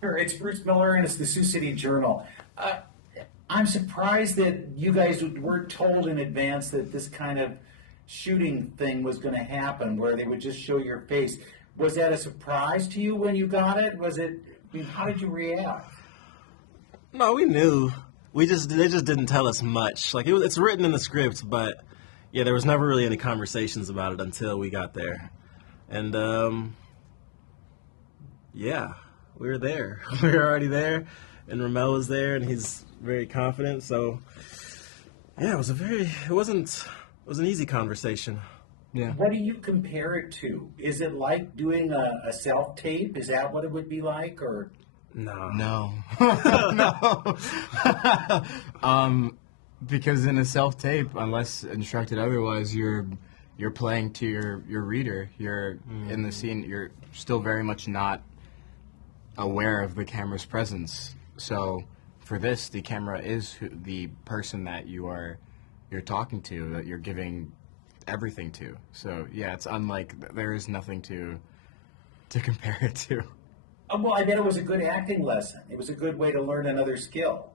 Sure, it's Bruce Miller and it's the Sioux City Journal. I'm surprised that you guys weren't told in advance that this kind of shooting thing was going to happen, where they would just show your face. Was that a surprise to you when you got it? Was it? I mean, how did you react? No, we knew. They just didn't tell us much. Like it's written in the script, but yeah, there was never really any conversations about it until we got there, and yeah, we were there. We were already there, and Ramel was there, and he's very confident. So yeah, it was an easy conversation. Yeah. What do you compare it to? Is it like doing a self tape? Is that what it would be like, or? No. No. No. Because in a self-tape, unless instructed otherwise, you're playing to your reader. You're in the scene. You're still very much not aware of the camera's presence. So for this, the camera is the person that you're talking to, that you're giving everything to. So yeah, it's unlike, there is nothing to compare it to. Well, I bet it was a good acting lesson. It was a good way to learn another skill.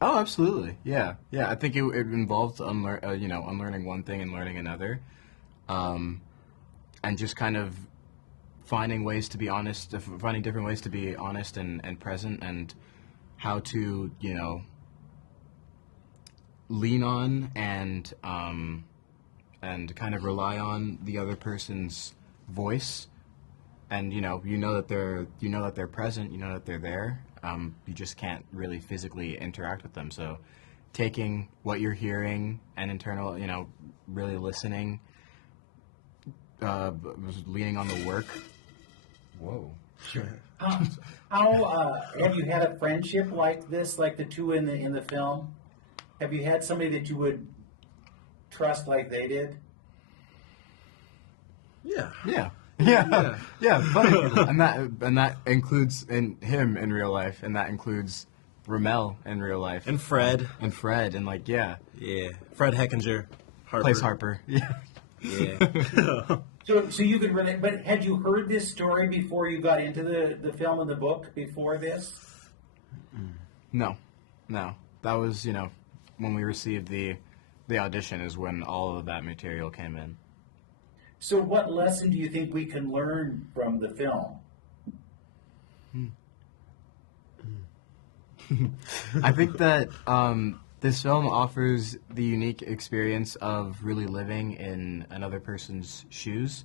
Oh, absolutely. Yeah. I think it involved unlearning one thing and learning another, and just kind of finding ways to be honest, finding different ways to be honest and present, and how to lean on and kind of rely on the other person's voice. And you know that they're present, you know that they're there. You just can't really physically interact with them. So, taking what you're hearing and really listening, leaning on the work. Whoa. Sure. How have you had a friendship like this, like the two in the film? Have you had somebody that you would trust like they did? Yeah. Funny. and that includes him in real life, and that includes Ramel in real life, and Fred, and Fred, and Fred Heckinger, plays Harper. So you could relate, but had you heard this story before you got into the film and the book before this? No. That was when we received the audition is when all of that material came in. So what lesson do you think we can learn from the film? I think that this film offers the unique experience of really living in another person's shoes,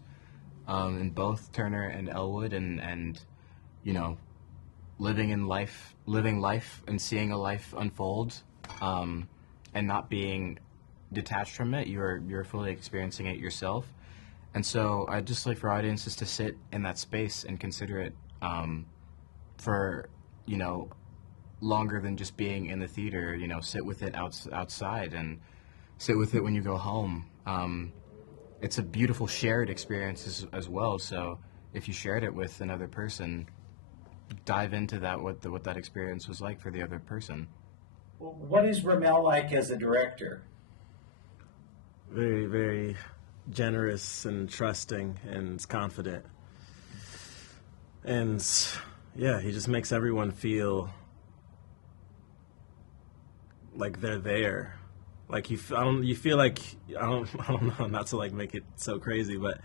in both Turner and Elwood, and living life and seeing a life unfold, and not being detached from it. You're fully experiencing it yourself. And so I'd just like for audiences to sit in that space and consider it for, longer than just being in the theater. Sit with it outside and sit with it when you go home. It's a beautiful shared experience as well. So if you shared it with another person, dive into that, what that experience was like for the other person. Well, what is Ramel like as a director? Very, very generous and trusting and confident, and he just makes everyone feel like they're there. Like you feel like I don't know, not to like make it so crazy, but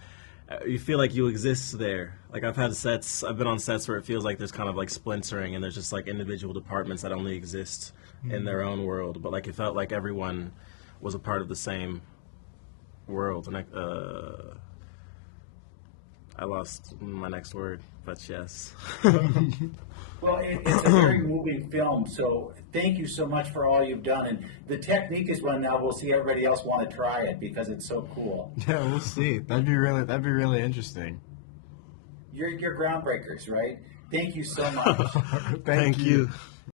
you feel like you exist there. Like I've been on sets where it feels like there's kind of like splintering, and there's just like individual departments that only exist in their own world. But like it felt like everyone was a part of the same world. And I lost my next word, but yes. Well, it's a very moving film, so thank you so much for all you've done. And the technique is one now we'll see everybody else want to try it because it's so cool. Yeah, we'll see. That'd be really interesting. You're groundbreakers, right? Thank you so much. Thank you.